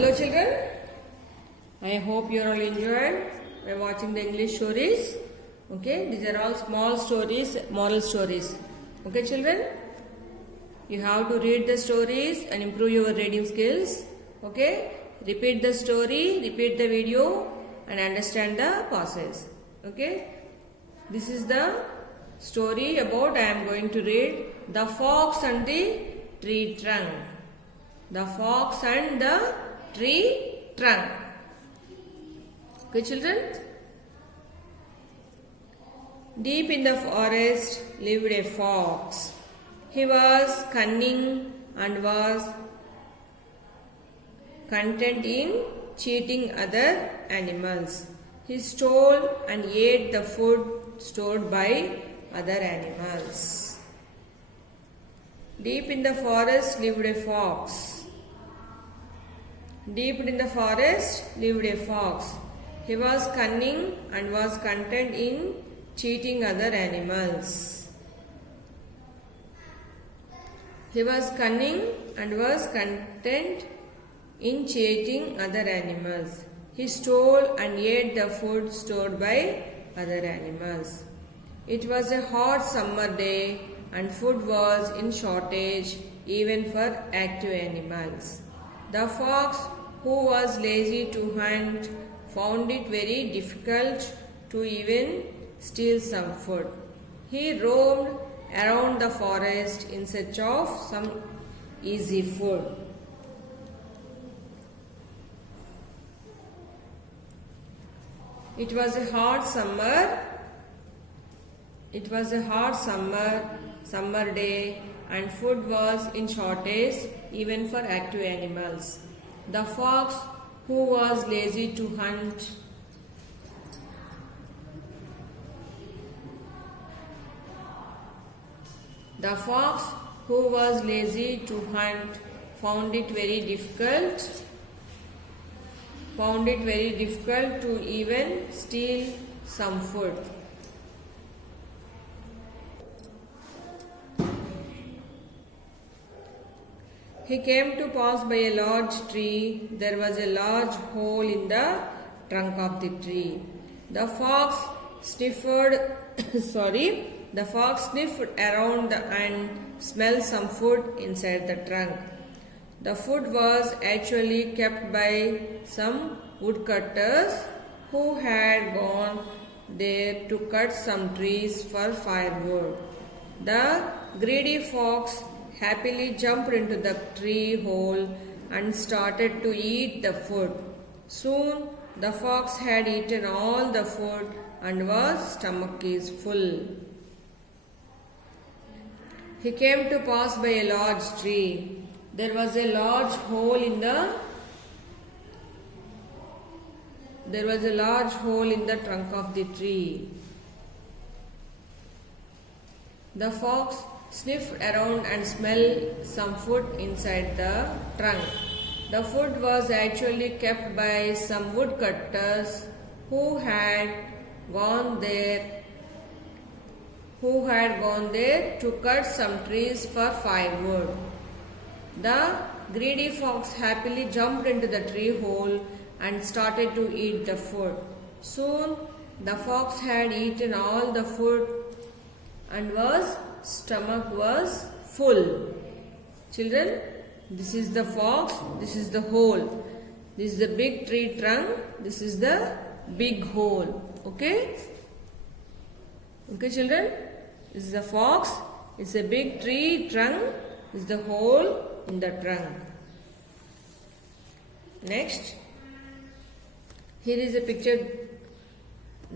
Hello children, I hope you are all enjoyed by watching the English stories. Okay, these are all small stories, moral stories. Okay children, you have to read the stories and improve your reading skills. Okay, repeat the story, repeat the video and understand the process. Okay, this is the story about I am going to read The Fox and the Tree Trunk. The Fox and the Tree Trunk. Okay children? Deep in the forest lived a fox. He was cunning and was content in cheating other animals. He stole and ate the food stored by other animals. Deep in the forest lived a fox. Deep in the forest lived a fox. He was cunning and was content in cheating other animals. He was cunning and was content in cheating other animals. He stole and ate the food stored by other animals. It was a hot summer day and food was in shortage even for active animals. The fox, who was lazy to hunt, found it very difficult to even steal some food. He roamed around the forest in search of some easy food. It was a hot summer day and food was in shortage even for active animals. The fox, who was lazy to hunt, found it very difficult to even steal some food. He came to pass by a large tree. There was a large hole in the trunk of the tree. The fox sniffed around and smelled some food inside the trunk. The food was actually kept by some woodcutters who had gone there to cut some trees for firewood. The greedy fox happily jumped into the tree hole and started to eat the food. Soon the fox had eaten all the food and his stomach is full. He came to pass by a large tree. There was a large hole in the trunk of the tree. The fox sniffed around and smelled some food inside the trunk. The food was actually kept by some woodcutters who had gone there to cut some trees for firewood. The greedy fox happily jumped into the tree hole and started to eat the food. Soon the fox had eaten all the food and his stomach was full. Children, this is the fox, this is the hole. This is the big tree trunk, this is the big hole. Okay? Okay children, this is the fox, it's a big tree trunk, this is the hole in the trunk. Next, here is a picture.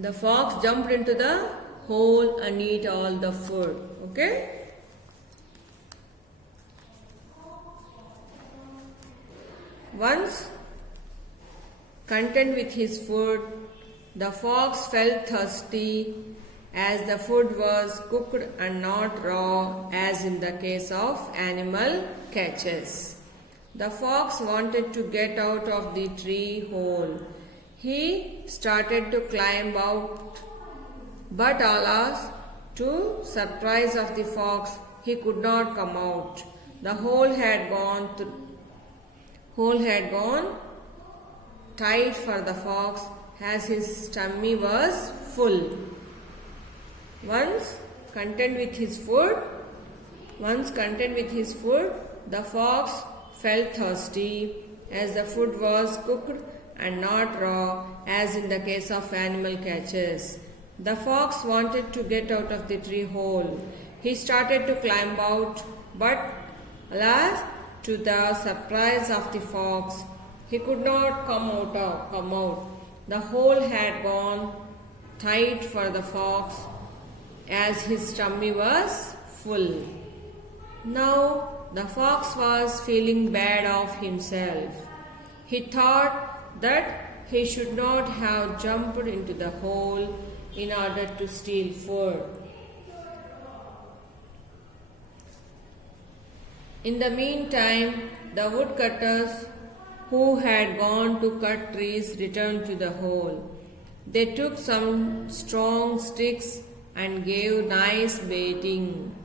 The fox jumped into the hole and ate all the food. Okay? Once content with his food, the fox felt thirsty as the food was cooked and not raw as in the case of animal catches. The fox wanted to get out of the tree hole. He started to climb out, but alas, to surprise of the fox, he could not come out. The hole had gone tight for the fox as his tummy was full. Once content with his food, the fox felt thirsty as the food was cooked and not raw as in the case of animal catches. The fox wanted to get out of the tree hole. He started to climb out, but alas, to the surprise of the fox, he could not come out. The hole had gone tight for the fox as his tummy was full. Now the fox was feeling bad of himself. He thought that he should not have jumped into the hole in order to steal food. In the meantime, the woodcutters who had gone to cut trees returned to the hole. They took some strong sticks and gave nice beating.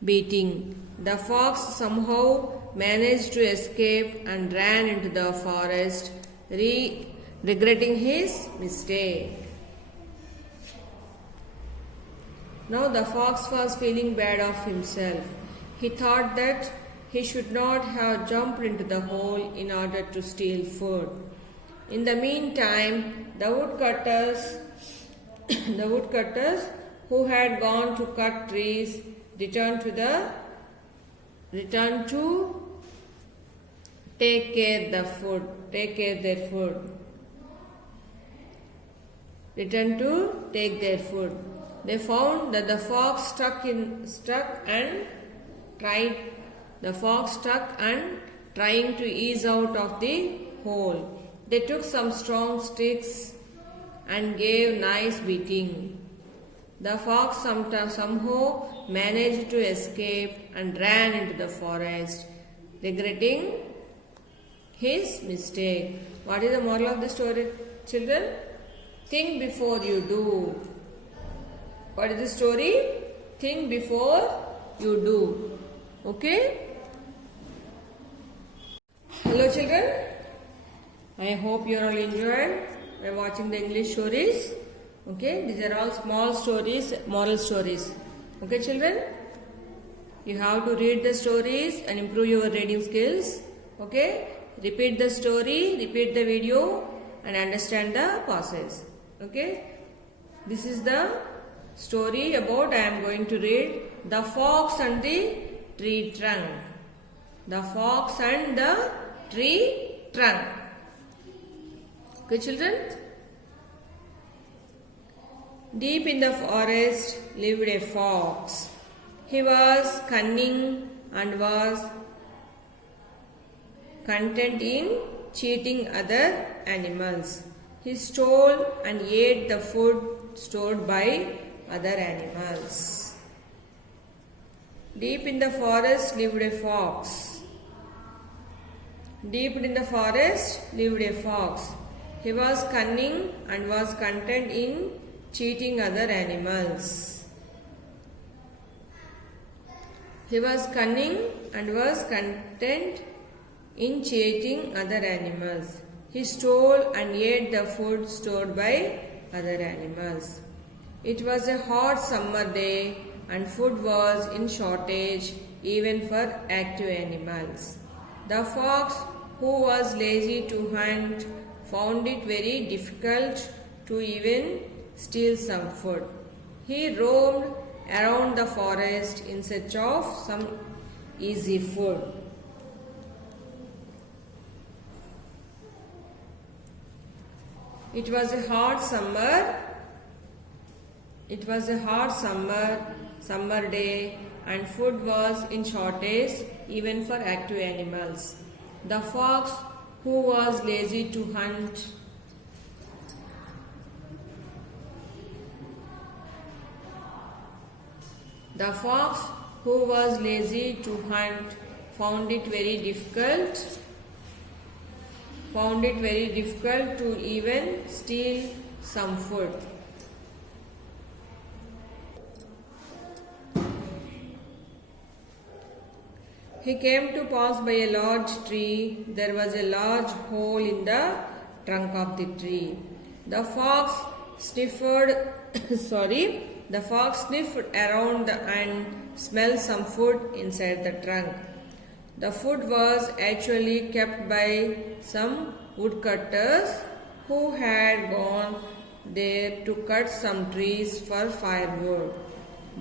The fox somehow managed to escape and ran into the forest, regretting his mistake. Now the fox was feeling bad of himself. He thought that he should not have jumped into the hole in order to steal food. In the meantime, the woodcutters who had gone to cut trees returned to take care their food. They found that the fox stuck and trying to ease out of the hole. They took some strong sticks and gave nice beating. The fox somehow managed to escape and ran into the forest, regretting his mistake. What is the moral of the story, children? Think before you do. What is the story? Think before you do. Okay? Hello children. I hope you all enjoyed by watching the English stories. Okay, these are all small stories, moral stories. Okay children? You have to read the stories and improve your reading skills. Okay? Repeat the story, repeat the video and understand the process. Okay? This is the story about, I am going to read, The Fox and the Tree Trunk. The Fox and the Tree Trunk. Okay children? Deep in the forest lived a fox. He was cunning and was content in cheating other animals. He stole and ate the food stored by other animals. Deep in the forest lived a fox. Deep in the forest lived a fox. He was cunning and was content in cheating other animals. He was cunning and was content in cheating other animals. He stole and ate the food stored by other animals. It was a hot summer day and food was in shortage even for active animals. The fox, who was lazy to hunt, found it very difficult to even steal some food. He roamed around the forest in search of some easy food. It was a hot summer day and food was in shortage even for active animals. The fox, who was lazy to hunt, found it very difficult to even steal some food. he came to pass by a large tree. There was a large hole in the trunk of the tree. The fox sniffed the fox sniffed around and smelled some food inside the trunk. The food was actually kept by some woodcutters who had gone there to cut some trees for firewood.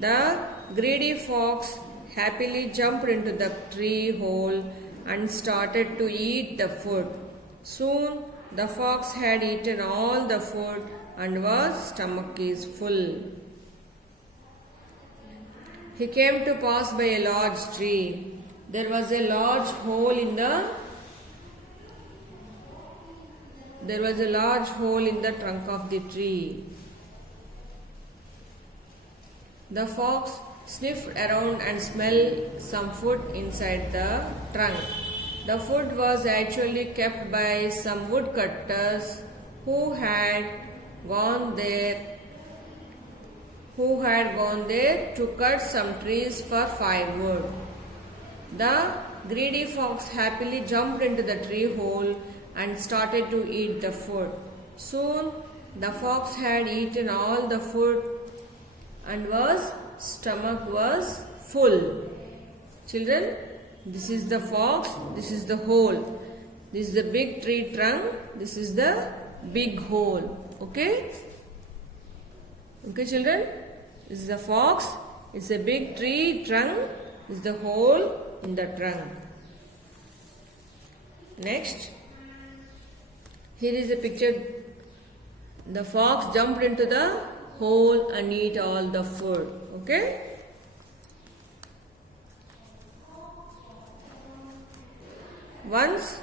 The greedy fox happily jumped into the tree hole and started to eat the food. Soon the fox had eaten all the food and was stomach is full. He came to pass by a large tree. There was a large hole in the trunk of the tree. The fox sniffed around and smelled some food inside the trunk. The food was actually kept by some woodcutters who had gone there to cut some trees for firewood. The greedy fox happily jumped into the tree hole and started to eat the food. Soon the fox had eaten all the food and stomach was full. Children, this is the fox, this is the hole. This is the big tree trunk, this is the big hole. Okay? Okay, children? This is the fox, it's a big tree trunk, this is the hole in the trunk. Next, here is a picture. The fox jumped into the hole and eat all the food. Okay? Once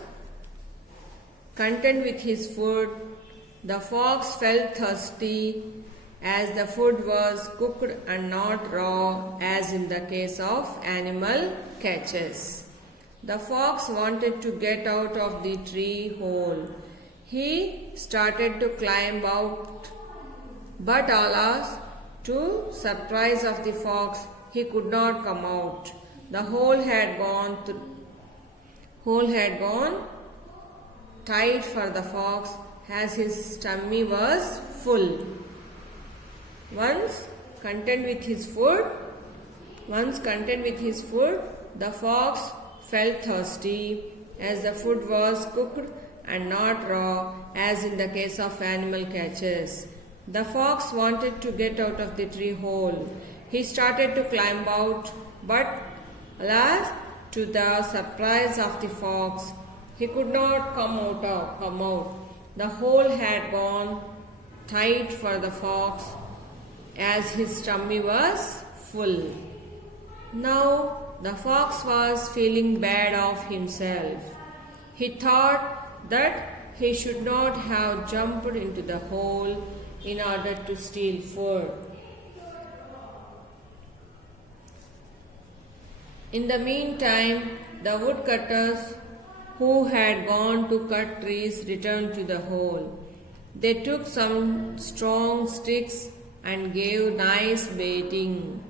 content with his food, the fox felt thirsty as the food was cooked and not raw as in the case of animal catches. The fox wanted to get out of the tree hole. He started to climb out, but alas, to surprise of the fox, he could not come out. The hole had gone tight for the fox as his tummy was full. Once content with his food, the fox felt thirsty as the food was cooked and not raw as in the case of animal catches. The fox wanted to get out of the tree hole. He started to climb out, but alas, to the surprise of the fox, he could not come out. The hole had gone tight for the fox as his tummy was full. Now the fox was feeling bad of himself. He thought that he should not have jumped into the hole in order to steal food. In the meantime, the woodcutters who had gone to cut trees returned to the hole. They took some strong sticks and gave nice beating.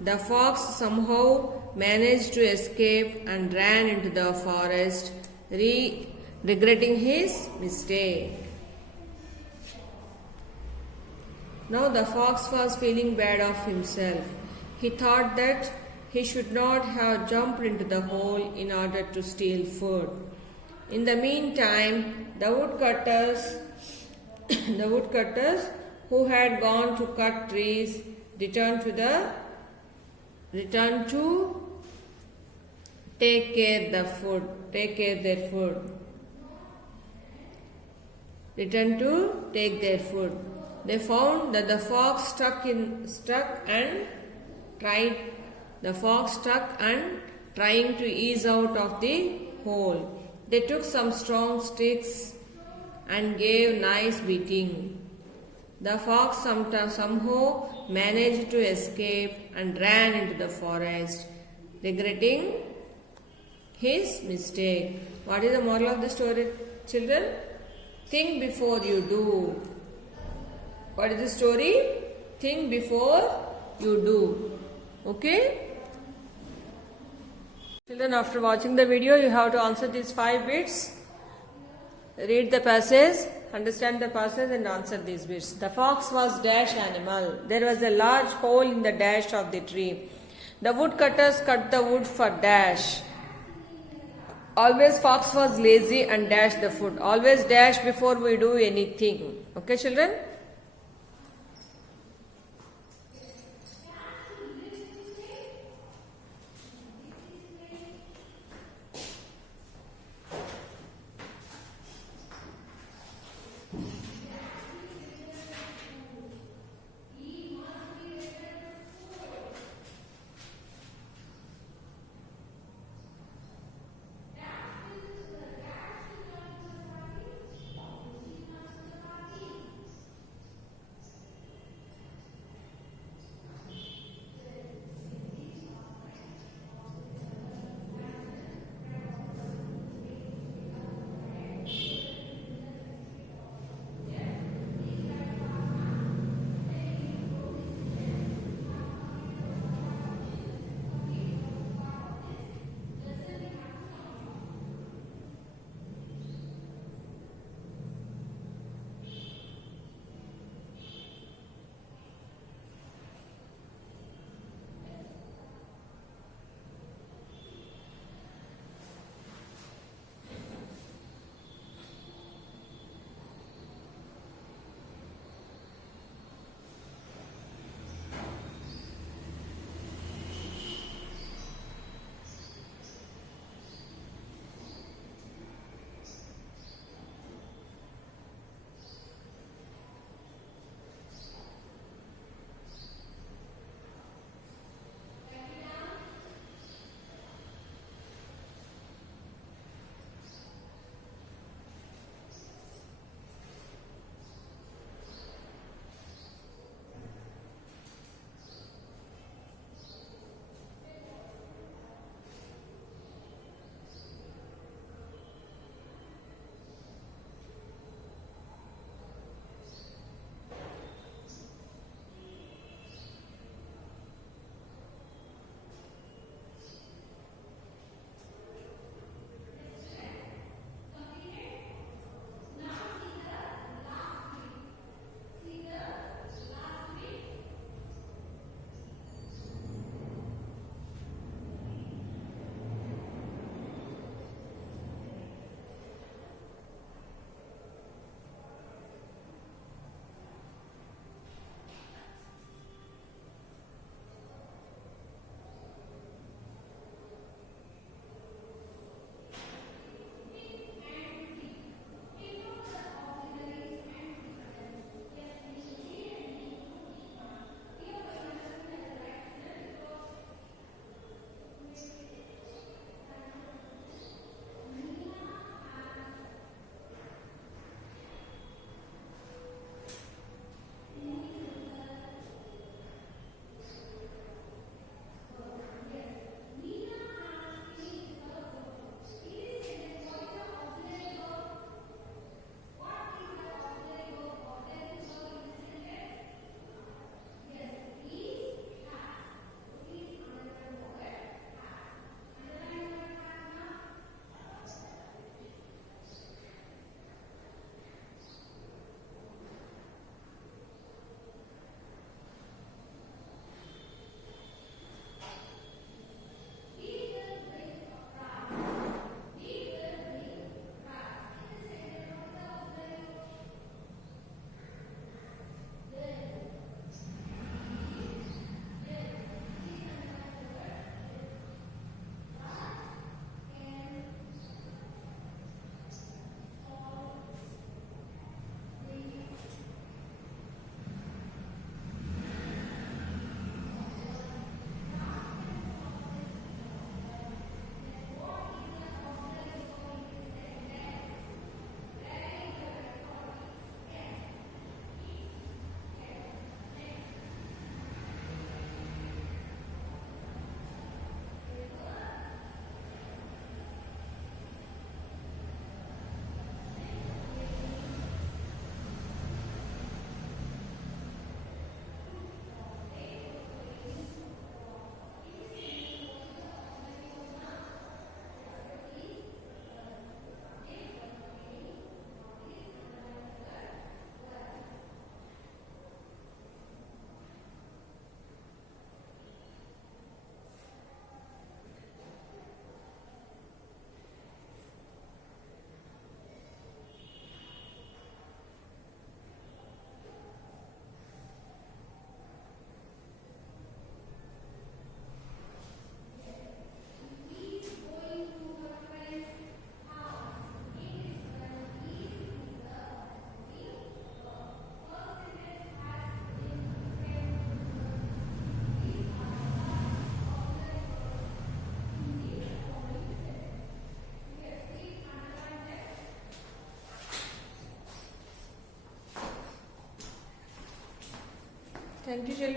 The fox somehow managed to escape and ran into the forest, regretting his mistake. Now the fox was feeling bad of himself. He thought that he should not have jumped into the hole in order to steal food. In the meantime, the woodcutters who had gone to cut trees returned to take care their food. Returned to take their food. They found that the fox stuck and trying to ease out of the hole. They took some strong sticks and gave nice beating. The fox somehow managed to escape and ran into the forest, regretting his mistake. What is the moral of the story, children? Think before you do. What is the story? Think before you do. Okay? Children, after watching the video, you have to answer these 5 bits. Read the passage, understand the passage and answer these bits. The fox was dash animal. There was a large hole in the dash of the tree. The woodcutters cut the wood for dash. Always fox was lazy and dash the food. Always dash before we do anything. Okay, children? Thank you, children.